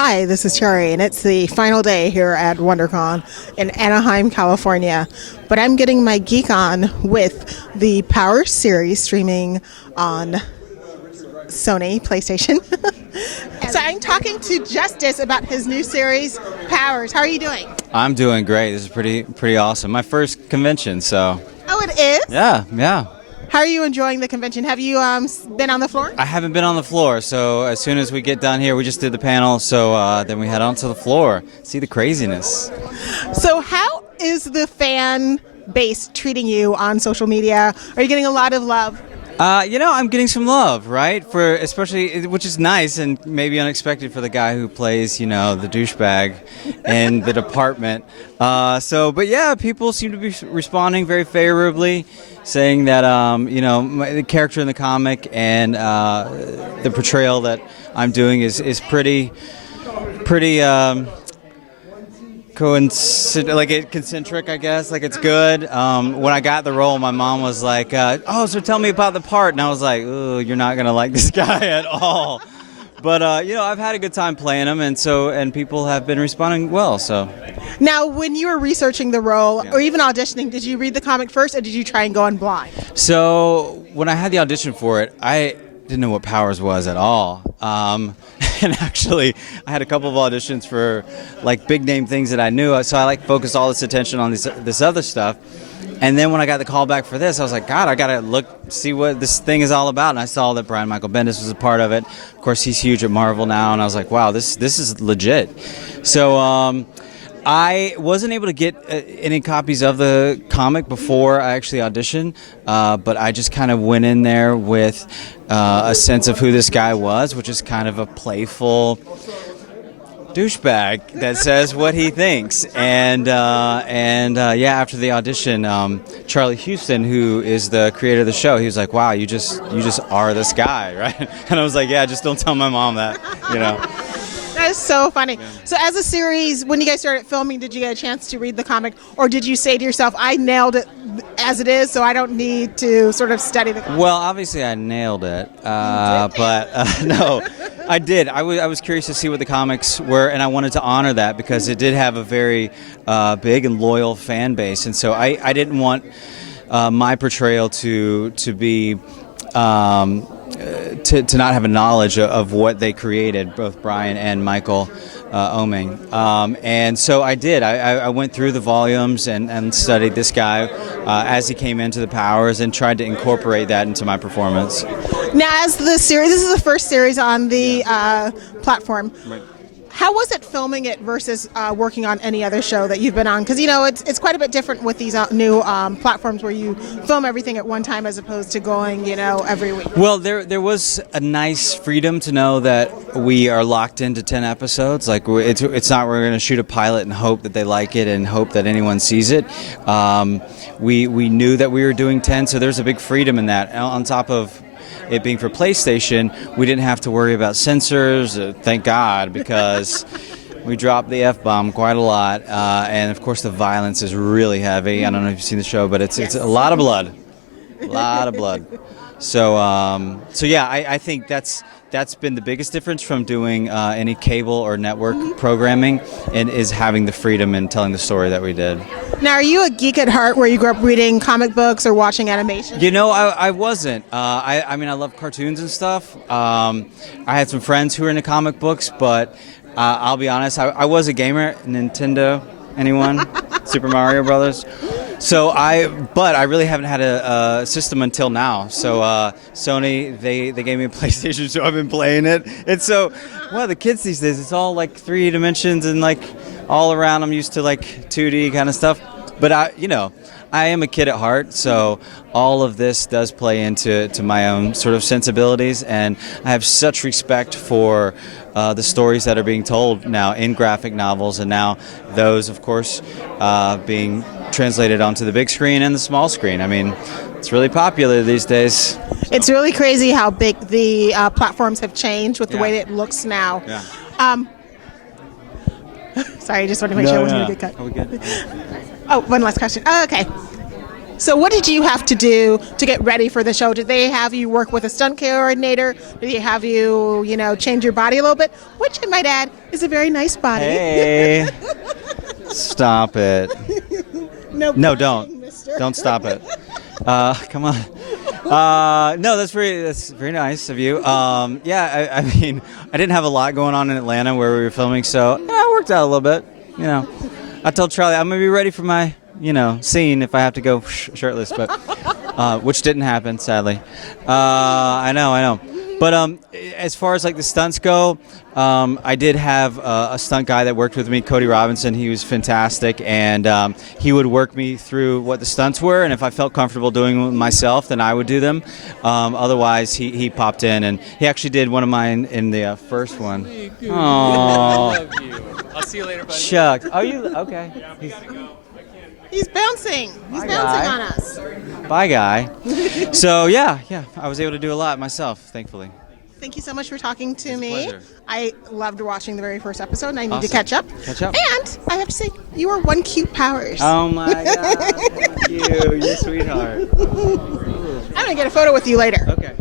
Hi, this is Cherry, and it's the final day here at WonderCon in Anaheim, California. But I'm getting my geek on with the Power series streaming on Sony Playstation. So I'm talking to Justice about his new series, Powers. How are you doing? I'm doing great. This is pretty awesome. My first convention, so. Oh, it is? Yeah. How are you enjoying the convention? Have you been on the floor? I haven't been on the floor, so as soon as we get done here, we just did the panel, so then we head on to the floor, see the craziness. So how is the fan base treating you on social media? Are you getting a lot of love? I'm getting some love, right? For especially, which is nice and maybe unexpected for the guy who plays, the douchebag in the department. But yeah, people seem to be responding very favorably, saying that, the character in the comic and the portrayal that I'm doing is pretty concentric, I guess. Like, it's good. When I got the role, my mom was like, so tell me about the part. And I was like, ooh, you're not going to like this guy at all. But, I've had a good time playing him, and people have been responding well, so. Now, when you were researching the role, or even auditioning, did you read the comic first, or did you try and go in blind? So, when I had the audition for it, I didn't know what Powers was at all. And actually, I had a couple of auditions for big name things that I knew, so I focused all this attention on this other stuff. And then when I got the call back for this, I was like, God, I gotta see what this thing is all about. And I saw that Brian Michael Bendis was a part of it. Of course, he's huge at Marvel now, and I was like, wow, this is legit. So I wasn't able to get any copies of the comic before I actually auditioned, but I just kind of went in there with a sense of who this guy was, which is kind of a playful douchebag that says what he thinks. And after the audition, Charlie Houston, who is the creator of the show, he was like, wow, you just are this guy, right? And I was like, yeah, just don't tell my mom that, That is so funny. Yeah. So as a series, when you guys started filming, did you get a chance to read the comic, or did you say to yourself, I nailed it as it is, so I don't need to sort of study the comic? Well, obviously I nailed it, but no, I did. I was curious to see what the comics were, and I wanted to honor that because it did have a very big and loyal fan base, and so I didn't want my portrayal to be to not have a knowledge of what they created, both Brian and Michael Oeming. And so I did. I went through the volumes and studied this guy as he came into the Powers and tried to incorporate that into my performance. Now, as the series, this is the first series on the platform. Right. How was it filming it versus working on any other show that you've been on? Because, it's quite a bit different with these new platforms where you film everything at one time as opposed to going, every week. Well, there was a nice freedom to know that we are locked into 10 episodes. It's not we're going to shoot a pilot and hope that they like it and hope that anyone sees it. We knew that we were doing 10, so there's a big freedom in that. On top of it being for PlayStation, we didn't have to worry about censors, thank God, because we dropped the F-bomb quite a lot, and of course the violence is really heavy. I don't know if you've seen the show, but it's a lot of blood, So yeah, I think that's been the biggest difference from doing any cable or network programming, and is having the freedom in telling the story that we did. Now, are you a geek at heart where you grew up reading comic books or watching animation? I wasn't. I love cartoons and stuff. I had some friends who were into comic books, but I'll be honest, I was a gamer. Nintendo, anyone? Super Mario Brothers? But I really haven't had a system until now. So Sony, they gave me a PlayStation, so I've been playing it. And so, the kids these days, it's all 3 dimensions and all around. I'm used to 2D kind of stuff. But I am a kid at heart, so all of this does play into my own sort of sensibilities, and I have such respect for the stories that are being told now in graphic novels, and now those, of course, being translated onto the big screen and the small screen. I mean, it's really popular these days. It's really crazy how big the platforms have changed with the way that it looks now. Yeah. Sorry, I just wanted to make sure I wasn't going to get cut. Are we good? Oh, one last question. Oh, okay. So what did you have to do to get ready for the show? Did they have you work with a stunt coordinator? Did they have you, change your body a little bit? Which, I might add, is a very nice body. Hey, stop it. No, No, bragging, don't. mister. Don't stop it. Come on. No, that's very nice of you. Yeah, I mean, I didn't have a lot going on in Atlanta where we were filming, so yeah, it worked out a little bit. I told Charlie I'm gonna be ready for my, scene if I have to go shirtless, but which didn't happen, sadly. I know. But as far as like the stunts go, I did have a stunt guy that worked with me, Cody Robinson. He was fantastic, and he would work me through what the stunts were. And if I felt comfortable doing them myself, then I would do them. Otherwise, he popped in, and he actually did one of mine in the first one. Oh, Love you. I'll see you later, buddy. Chuck. Oh, you okay? He's bouncing. He's Bye, bouncing guy. on us. Bye, guy. So yeah, I was able to do a lot myself, thankfully. Thank you so much for talking to me. pleasure. I loved watching the very first episode, and I need to Awesome. catch up. Catch up. And I have to say, you are one cute Powers. Oh my God! Thank you, you sweetheart. I'm gonna get a photo with you later. Okay.